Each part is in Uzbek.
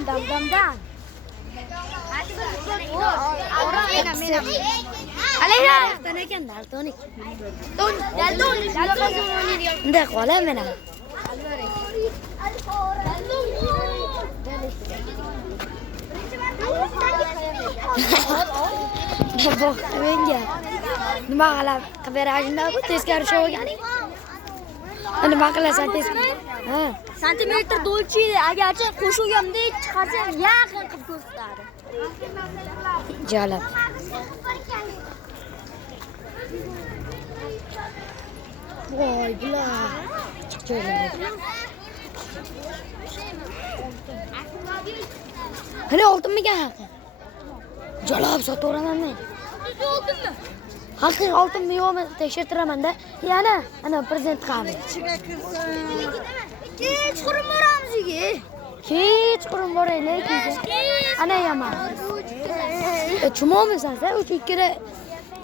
men damdan. Men. Alayda. Tan ekan, daltonik. Daltonik. Unda qola mena. Bak, menga. Nima qilib qaberajinda bu teskari sho'ganing? Nima qilasan teskari? Ha. Santimetr dolchili, agarchi qo'shuvgamda chiqarsam yaqin qilib ko'rsatadi. Jalab. Voy, bular. Hani oltinmi ekan? Jalab sotaveraman men. Oltinmi? Haqiqiy oltinmi yo'qmi tekshirtiraman-da. Yana ana prezident qabul. Kechqurun boramiz uyga. Kechqurun boraylik. Ana yaman. Chumomisan sen? 3-2 da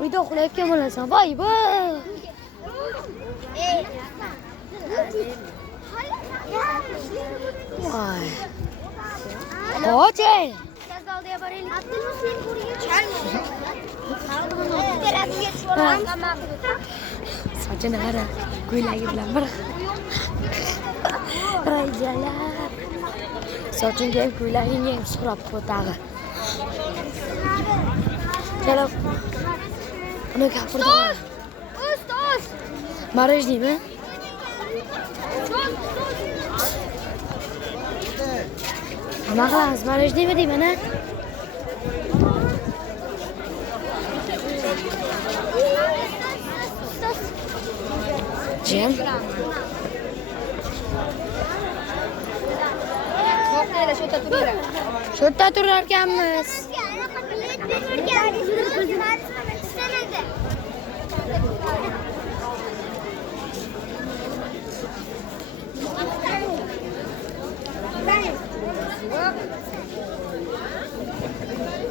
uyda uxlayotgan bo'lasan. Voy, voy. Voy. Qo'chay. Gazaldiga boraylik. Sochini qara, ko'ylagi bilan bir. Ay jalab. Sochingga ham ko'ylagingga ham suqrab qo'tag'i. Jalab. Uni gapirdi. Ustoz. Marajnimi? Nima qilamiz? Marajnimi deyman, ha? Jim. Sho'rta turar ekanmiz.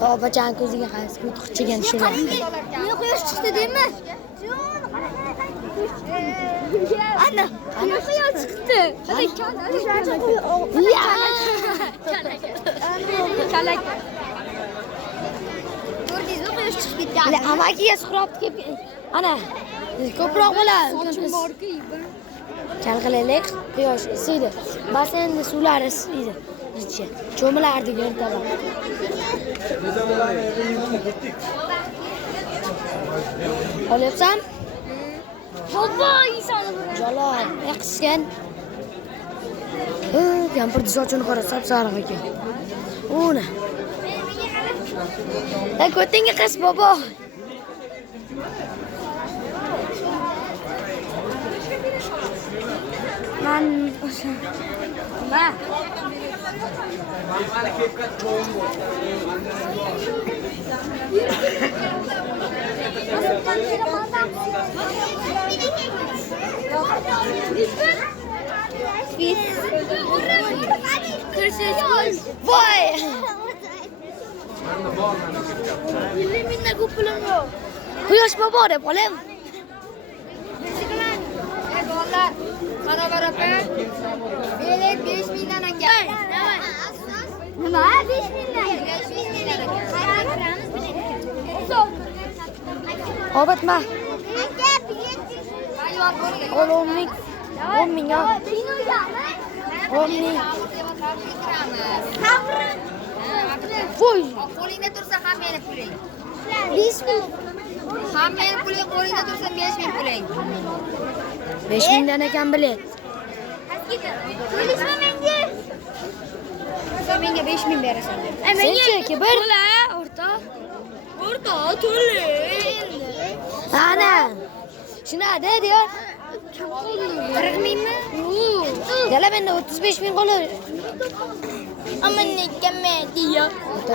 Opacan ko'ziga qaraysiz, qutuqchigan shular. Meni quyosh chiqdi deymi? Ana, quyosh chiqdi. Hadi kalak. Ko'rdingizmi, quyosh chiqib ketdi. Hali amakiga suqrab kelib. Ana, ko'proq bo'ladi. Sochim borki. Kal qilaylik, quyosh isiydi. Basenni suvlari isiydi. Ichi. Cho'milardi ertalab. Olyapsan? Baba, inson. Jalol, qisgan. Kampirni sochini qara, sap-sariq ekan. Ona. Ko'tingga qis, bobo. Men o'sha. Nima? Voy! Minna ko'p pulim yo'q. Quyosh bobo deb qo'yim. Bolalar, qarabar opa. Bilet 5000 dan aka. Nima? 5000 dan. 5000 dan aka. Qayerga kiramiz biletga? Obatma. Aka, bilet. Ayyor bo'lgan. 10 ming. 10 ming. 10 ming. Voy! Qo'lingda tursa hammani puling. 5 ming. Hammani puling qo'lingda tursa 5000 puling. 5 mingdan ekan bilet. To'lishma menga. Sen menga 5000 berasan. Senchi bir. O'rta. O'rta to'la. Ana. Shunada diyor. 40 mingmi? Jala menda 35 ming qoladi. Amma nekame diyor.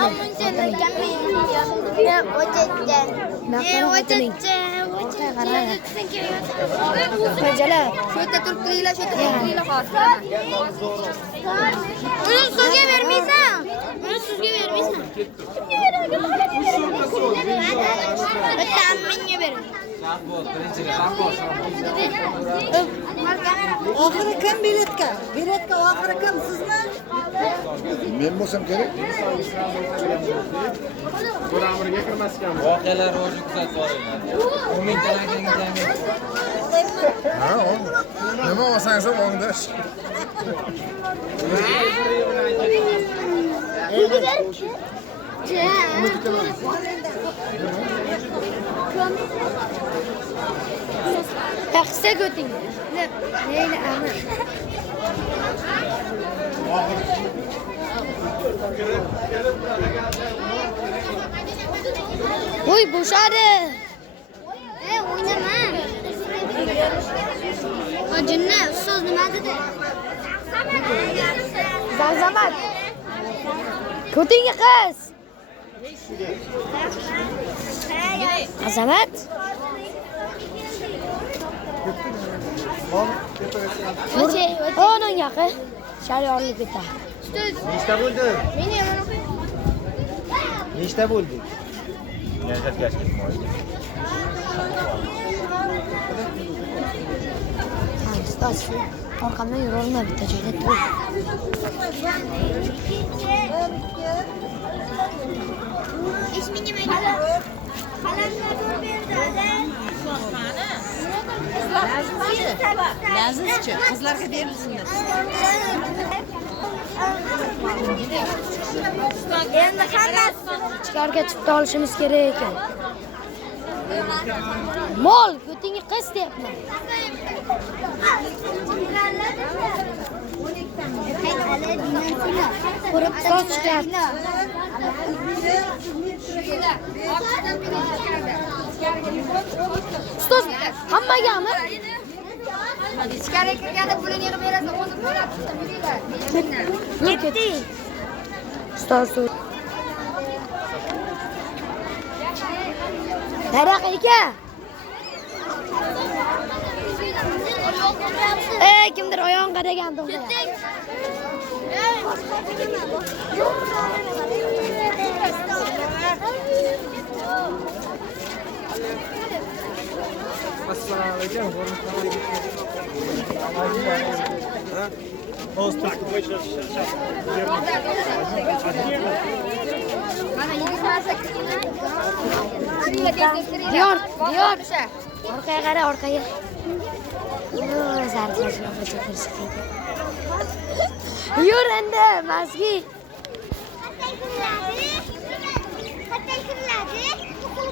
Amma sen nekame diyor. Ne o'tachan. Ne o'tachan. Jala. Shu yerda turib turinglar, shu yerda turib turinglar hozir. Uni sizga bermaysan. Uni sizga bermaysan. Bitta menga ber. Oxiri kim biletka? Biletka oxiri kim sizmi? Men bo'lsam kerak. Bo'ramiriga kirmas ekan. Voqealar rivojini kuzatib boringlar. 10 mingtadan kelganmi? Ha, nima olsangiz ham olingda. Yaxshisi ko'ting. Neyni amir. Voy bo'shadi. O'ynama. Jinni ustoz nima dedi? Zazamat. Ko'tingga qiz. Azamat. Onun yakı. Şarjörlü bitti. Nechta bo'ldi? Nechta bo'ldi? Yashab Ustoz, orqamdan yurolma bitta joyda tur. Isminga mayli. Qalamga tur berdi. Lazizchi, qizlarga berilsinlar. Endi hammasi Ichkariga chipta olishimiz kerak ekan. Mol, ko'tingga qiz deyapman. Ustoz chiqyapti. Ustoz, hammagami? ichkariga kirganda pulini yig'ib berasan, o'zim bo'ladi. Ketdi. Ustoz. Daraxt aka. Kimdir oyog'ini qadagan to'g'ri. Assalomu alaykum. Diyor. Orqaga qara, orqaga. Zartlashma qo'yib Yur endi, mazgi.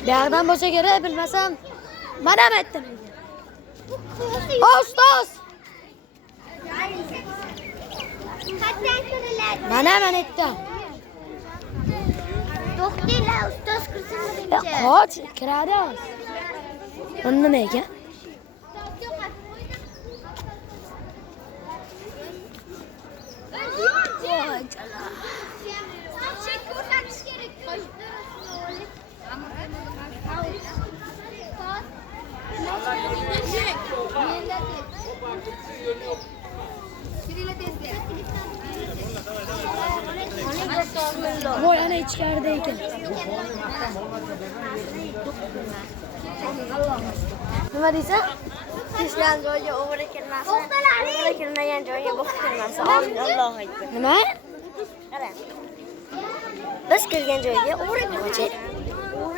Buyoqdan bo'lsa kerak, bilmasam. Mana ham aytdim. Ustoz. Mana aytdim. To'xtinglar, ustoz kirsin. Qoch, kiradi. Uni nima ekan? Voy, ana ichkarida ekan. Nima deysan? Tishlan joyga o'g'ri kirmasin. O'g'ri kirmagan joyga bo'q kirmasin. Alloh aytdi. Nima? Qarang. Biz kirgan joyga o'g'ri kirmasin.